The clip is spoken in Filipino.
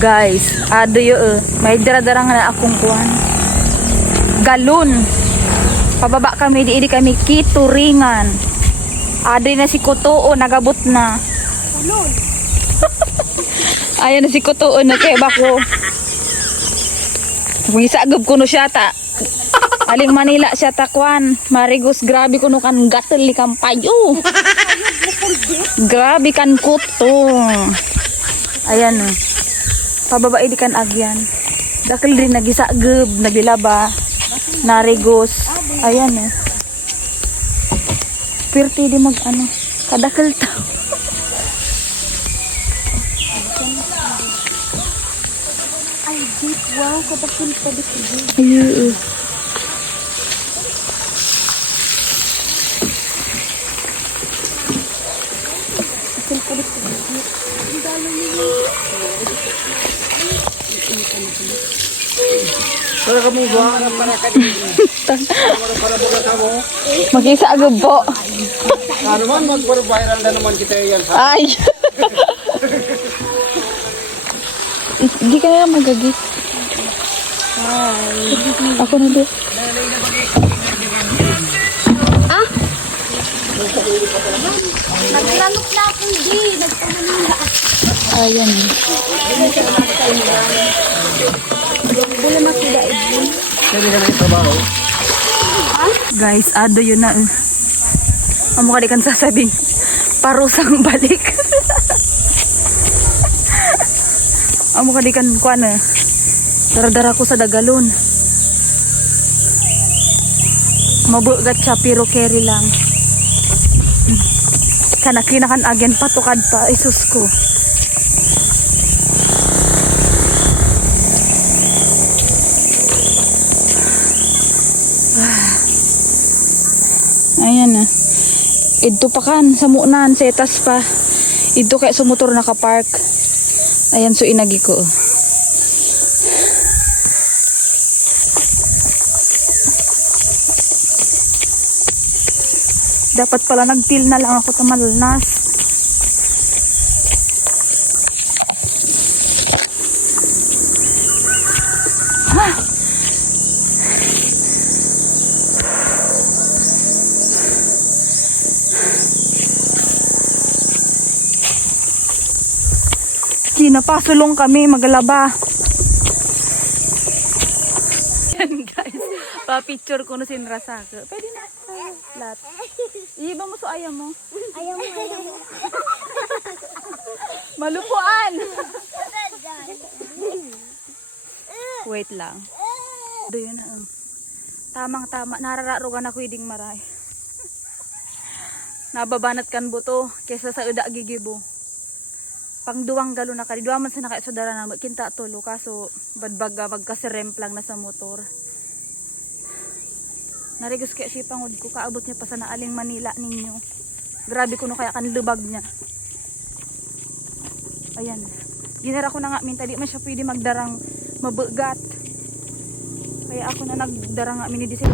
Guys, adoyo may dara-dara nga na akong kuhan. Galon. Pababa kami, di kami kituringan. Adoy na si Kutuo, nagabot na. Ulol. Ayan na si Kutuo, kaya bako. Gisagab ko no siya ta. Aling Manila siya takwan. Marigos, grabe ko no kan gatel li kampayo. Grabe kan kutong. Ayan o. Pababa di kan agyan. Dakil rin nagisagab, naglilaba. Narigos. Ayan o. Pirti di mag ano. Kadakil tao. Ay, deep. Wow, kadakil pa di sige. Ayun. Kadakil pa di sige. Ang dalo niyo. Para kami buwan para kadiri. Para buka kamu. Mag-isagab po. Ano man mag-viral na naman kita yan. Ay. Hindi ka na magagis. Ako na din. Naglanok na akong di. Nagpananila. Ayan. Wala na sila ibon. Hindi ka na trabaho. Guys, ado yun na. Amo ka di kan sasabing parusang balik. Amo ka di kan kuan eh. Dara-dara ko sa dagalon. Mabugat siya pero carry lang. Kanakinakan agyan patukad pa. Isus ko. Ayan na. Ito pa kan sa munan, setas pa. Ito kaya sumutor nakapark. Ayan, so inagi ko. Dapat pala nagtil na lang ako tamalnas. Ha! Napasulong kami maglaba. Yan guys, pa-picture ko na sinrasa ko. Pwede na lahat. Iba mo so ayaw mo. Ayaw mo, ayaw mo. Malupuan. Wait lang. Doon na. Tamang-tama. Narararugan ako iding maray. Nababanat kan buto kesa sa uda gigibo. Pang duwang galo na kadi. Duwaman sa nakaisudara na kinta tulo kaso badbaga magkasiremp lang na sa motor. Narigos kaya siya pangod ko. Kaabot niya pa sa naaling Manila ninyo. Grabe ko no kaya kan lubag niya. Ayan. Ginara ko na nga minta. Di man siya pwede magdarang mabugat. Kaya ako na nagdarang nga minidisip.